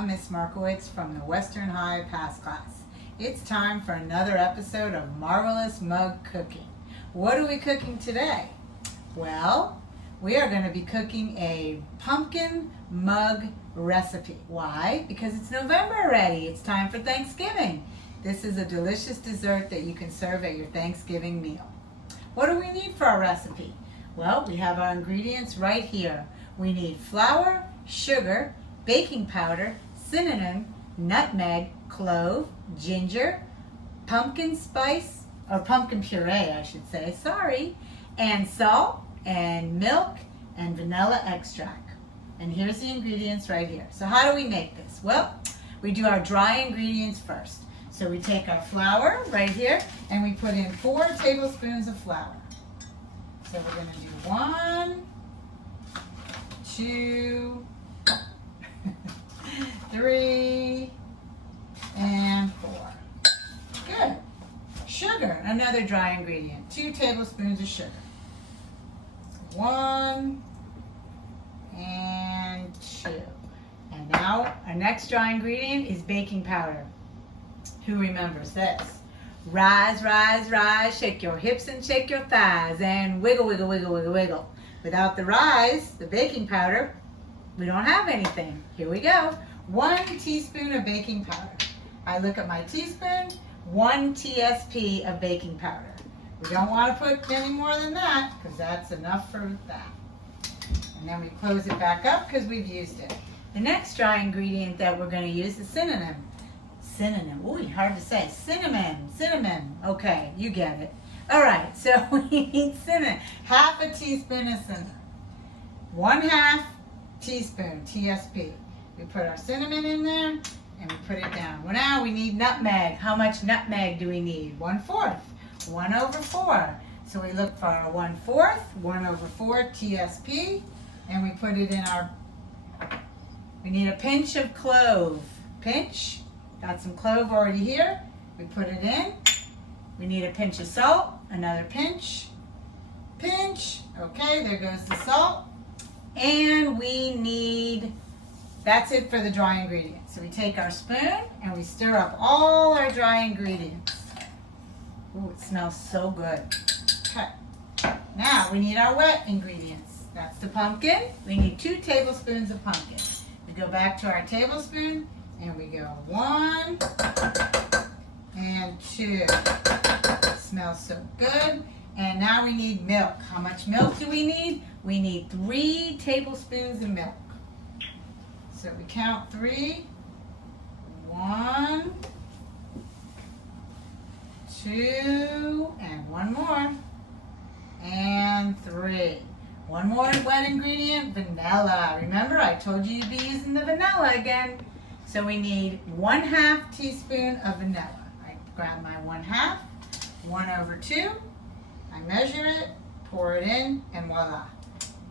I'm Miss Markowitz from the Western High Pass Class. It's time for another episode of Marvelous Mug Cooking. What are we cooking today? Well, we are going to be cooking a pumpkin mug recipe. Why? Because it's November already. It's time for Thanksgiving. This is a delicious dessert that you can serve at your Thanksgiving meal. What do we need for our recipe? Well, we have our ingredients right here. We need flour, sugar, baking powder, cinnamon, nutmeg, clove, ginger, pumpkin spice, or pumpkin puree I should say, and salt, and milk, and vanilla extract. And here's the ingredients right here. So how do we make this? Well, we do our dry ingredients first. So we take our flour right here, and we put in 4 tablespoons of flour. So we're going to do 1, 2, 3, and 4. Good. Sugar, another dry ingredient. 2 tablespoons of sugar. 1 and 2. And now our next dry ingredient is baking powder. Who remembers this? Rise, rise, rise, shake your hips and shake your thighs, and wiggle, wiggle, wiggle, wiggle, wiggle. Without the rise, the baking powder, we don't have anything. Here we go. 1 teaspoon of baking powder. I look at my teaspoon, 1 TSP of baking powder. We don't want to put any more than that because that's enough for that. And then we close it back up because we've used it. The next dry ingredient that we're going to use is cinnamon. Cinnamon, ooh, hard to say. Cinnamon. Okay, you get it. All right, so we need cinnamon. 1/2 teaspoon of cinnamon. 1/2 teaspoon TSP. We put our cinnamon in there and we put it down. Well, now we need nutmeg. How much nutmeg do we need? 1/4. 1/4. So we look for our 1/4, 1/4 TSP, and we put it in our, we need a pinch of clove. Pinch. Got some clove already here. We put it in. We need a pinch of salt. Another pinch. Pinch. Okay, there goes the salt. And we need, that's it for the dry ingredients. So we take our spoon and we stir up all our dry ingredients. Ooh, it smells so good. Okay. Now we need our wet ingredients. That's the pumpkin. We need 2 tablespoons of pumpkin. We go back to our tablespoon and we go 1 and 2. It smells so good. And now we need milk. How much milk do we need? We need 3 tablespoons of milk. So we count 3. 1, 2, and 1 more. And 3. One more wet ingredient, vanilla. Remember, I told you you'd be using the vanilla again. So we need 1/2 teaspoon of vanilla. I grab my 1/2, 1/2. I measure it, pour it in, and voila.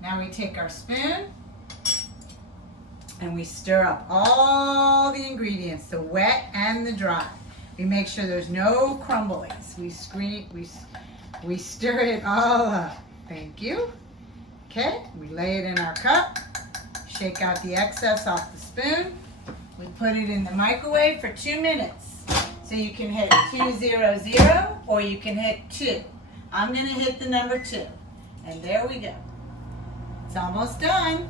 Now we take our spoon and we stir up all the ingredients, the wet and the dry. We make sure there's no crumblings. We stir it all up. Thank you. Okay, we lay it in our cup, shake out the excess off the spoon. We put it in the microwave for 2 minutes. So you can hit 200 or you can hit 2. I'm going to hit the number 2. And there we go. It's almost done.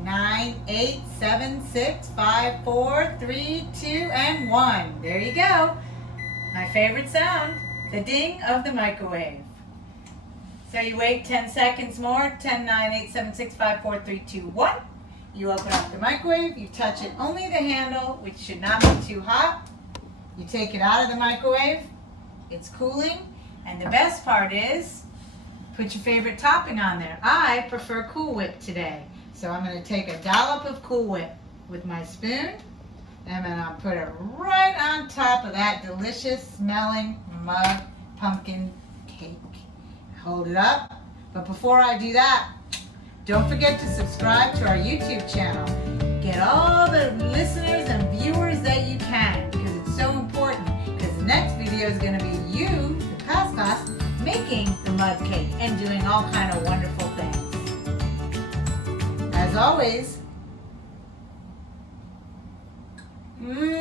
9, 8, 7, 6, 5, 4, 3, 2, and 1. There you go. My favorite sound, the ding of the microwave. So you wait 10 seconds more. 10, 9, 8, 7, 6, 5, 4, 3, 2, 1. You open up the microwave. You touch it only the handle, which should not be too hot. You take it out of the microwave. It's cooling. And the best part is, put your favorite topping on there. I prefer Cool Whip today. So I'm going to take a dollop of Cool Whip with my spoon. And then I'll put it right on top of that delicious smelling mug pumpkin cake. Hold it up. But before I do that, don't forget to subscribe to our YouTube channel. Get all the listeners and viewers that you can because it's so important. Because the next video is going to be you, the past class, making the mud cake and doing all kind of wonderful things. As always, Mmm.